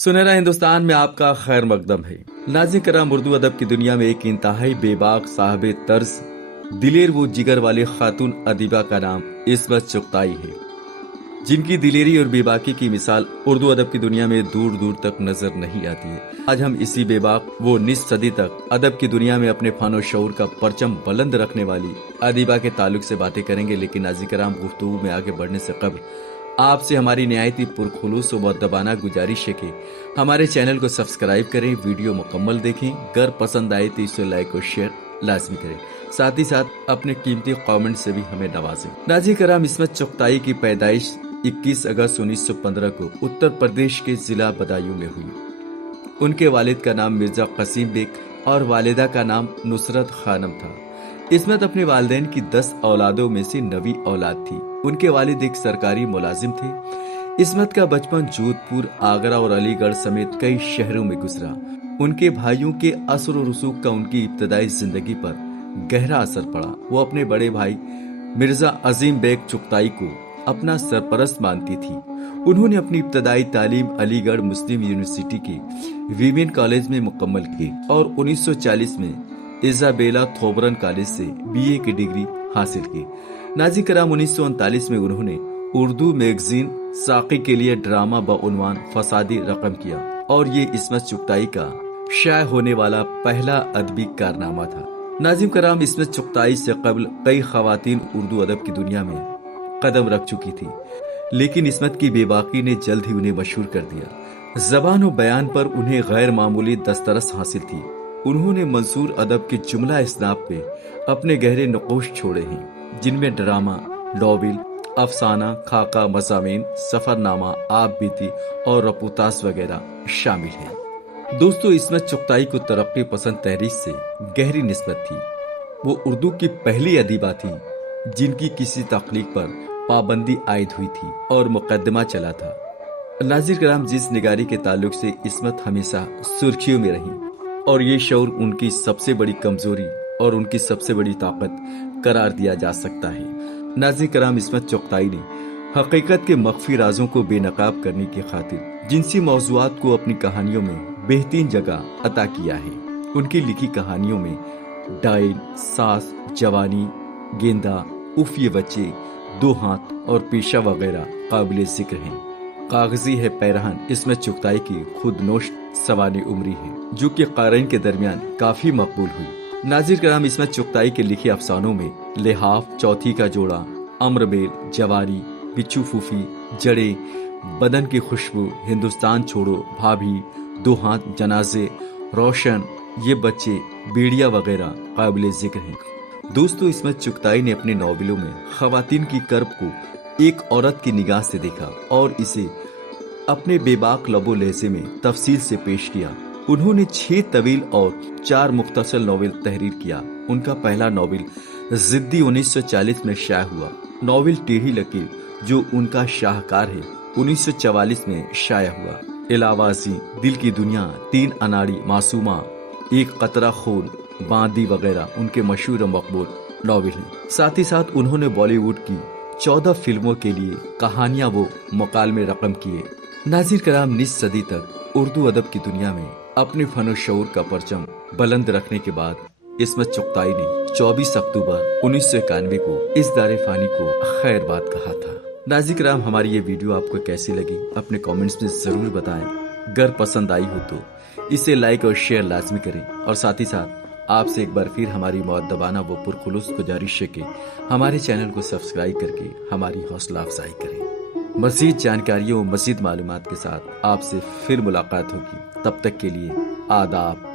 सुनहरा हिंदुस्तान में आपका खैर मकदम है। नाज़रीन कराम, उर्दू अदब की दुनिया में एक इंतहाई बेबाक साहिब तर्ज दिलेर वो जिगर वाले खातून अदीबा का नाम इस्मत चुगताई है, जिनकी दिलेरी और बेबाकी की मिसाल उर्दू अदब की दुनिया में दूर दूर तक नजर नहीं आती है। आज हम इसी बेबाक वो निस सदी तक अदब की दुनिया में अपने फन और शऊर का परचम बुलंद रखने वाली अदीबा के ताल्लुक से बातें करेंगे। लेकिन नाज़रीन कराम, गुफ्तगू में आगे बढ़ने से कबल आपसे हमारी निहायती पुरखुलूस और मुअद्दबाना गुजारिश है कि हमारे चैनल को सब्सक्राइब करें, वीडियो मुकम्मल देखें, अगर पसंद आए तो इसे लाइक और शेयर लाजमी करें, साथ ही साथ अपने कीमती कमेंट से भी हमें नवाजें। नाज़रीन कराम, इस्मत चुगताई की पैदाइश 21 अगस्त 1915 को उत्तर प्रदेश के जिला बदायूं में हुई। उनके वालिद का नाम मिर्जा कसीम बेग और वालिदा का नाम नुसरत खानम था। इस्मत अपने वालिदैन की 10 औलादों में से 9वीं औलाद थी। उनके वालिद एक सरकारी मुलाजिम थे। इस्मत का बचपन जोधपुर, आगरा और अलीगढ़ समेत कई शहरों में गुजरा। उनके भाइयों के असर और रसूख का उनकी इब्तदाई जिंदगी पर गहरा असर पड़ा। वो अपने बड़े भाई मिर्जा अजीम बेग चुगताई को अपना सरपरस्त मानती थी। उन्होंने अपनी इब्तदाई तालीम अलीगढ़ मुस्लिम यूनिवर्सिटी के वीमेन कॉलेज में मुकम्मल की और 1940 में इजाबेला थोबरन कॉलेज से बीए की डिग्री हासिल की। नाज़रीन कराम, 1939 में उन्होंने उर्दू मैगजीन साकी के लिए ड्रामा बउनवान फसादी रकम किया और ये इस्मत चुगताई का शाया होने वाला पहला अदबी कारनामा था। नाज़रीन कराम, इस्मत चुगताई से कबल कई खवातीन उर्दू अदब की दुनिया में कदम रख चुकी थी, लेकिन इस्मत की बेबाकी ने जल्द ही उन्हें मशहूर कर दिया। जबान और बयान पर उन्हें गैर मामूली दस्तरस हासिल थी। उन्होंने मंसूर अदब के जुमला इसनाब पे अपने गहरे नकोश छोड़े हैं, जिनमें ड्रामा, नॉवेल, अफसाना, खाका, मज़ामीन, सफरनामा, आप बीती और रपूतास वगैरह शामिल हैं। दोस्तों, इस्मत चुगताई को तरक्की पसंद तहरीक से गहरी निस्बत थी। वो उर्दू की पहली अदीबा थी जिनकी किसी तख्लीक पर पाबंदी आयद हुई थी और मुकदमा चला था। नाज़रीन कराम, जिस निगारी के ताल्लुक से इस्मत हमेशा सुर्खियों में रही और ये शऊर उनकी सबसे बड़ी कमजोरी और उनकी सबसे बड़ी ताकत करार दिया जा सकता है। नाज़रीन कराम, इस्मत चुगताई ने हकीकत के मख्फी राजों को बेनकाब करने की खातिर जिनसी मौज़ूआत को अपनी कहानियों में बेहतरीन जगह अता किया है। उनकी लिखी कहानियों में डायल, सास, जवानी, गेंदा, उफ ये बच्चे, दो हाथ और पेशा वगैरह काबिल जिक्र हैं। कागजी है पैरहन इस्मत चुगताई की खुद नोश सवानी उम्री है, जो कि क़ारीन के दरमियान काफी मकबूल हुई। नाज़रीन कराम, इस्मत चुगताई के लिखे अफसानों में लिहाफ, चौथी का जोड़ा, अम्रबेल, जवारी, बिच्छू फूफी, जड़े, बदन की खुशबू, हिंदुस्तान छोड़ो, भाभी, दो हाथ, जनाजे, रोशन, ये बच्चे, बेड़िया वगैरह काबिल जिक्र हैं। दोस्तों, इस्मत चुगताई ने अपने नॉवेलों में खवातीन की कर्ब को एक औरत की निगाह से देखा और इसे अपने बेबाक लबो लहजे में तफसील से पेश किया। उन्होंने 6 तवील और 4 मुख्तसर नॉवेल तहरीर किया। उनका पहला नॉवेल जिद्दी 1940 में शाया हुआ। नॉवेल टेढ़ी लकीर, जो उनका शाहकार है, 1944 में शाया हुआ। इलावाजी, दिल की दुनिया, 3 अनाड़ी, मासूमा, एक कतरा खून, बांदी वगैरह उनके मशहूर और मकबूल नॉवेल हैं। साथ ही साथ उन्होंने बॉलीवुड की 14 फिल्मों के लिए कहानियां वो मुकालमे रकम किए। नाज़रीन कराम, निस सदी तक उर्दू अदब की दुनिया में अपने फन और शऊर का परचम बुलंद रखने के बाद इस्मत चुगताई ने 24 अक्टूबर 1991 को इस दारे फानी को खैर बात कहा था। नाज़रीन कराम, हमारी ये वीडियो आपको कैसी लगी अपने कमेंट्स में जरूर बताएं। अगर पसंद आई हो तो इसे लाइक और शेयर लाजमी करें और साथ ही साथ आपसे एक बार फिर हमारी मुअद्दबाना व पुरखुलूस गुजारिश है कि हमारे चैनल को सब्सक्राइब करके हमारी हौसला अफजाई करें। मज़ीद जानकारियों, मज़ीद मालूमात के साथ आपसे फिर मुलाकात होगी। तब तक के लिए आदाब।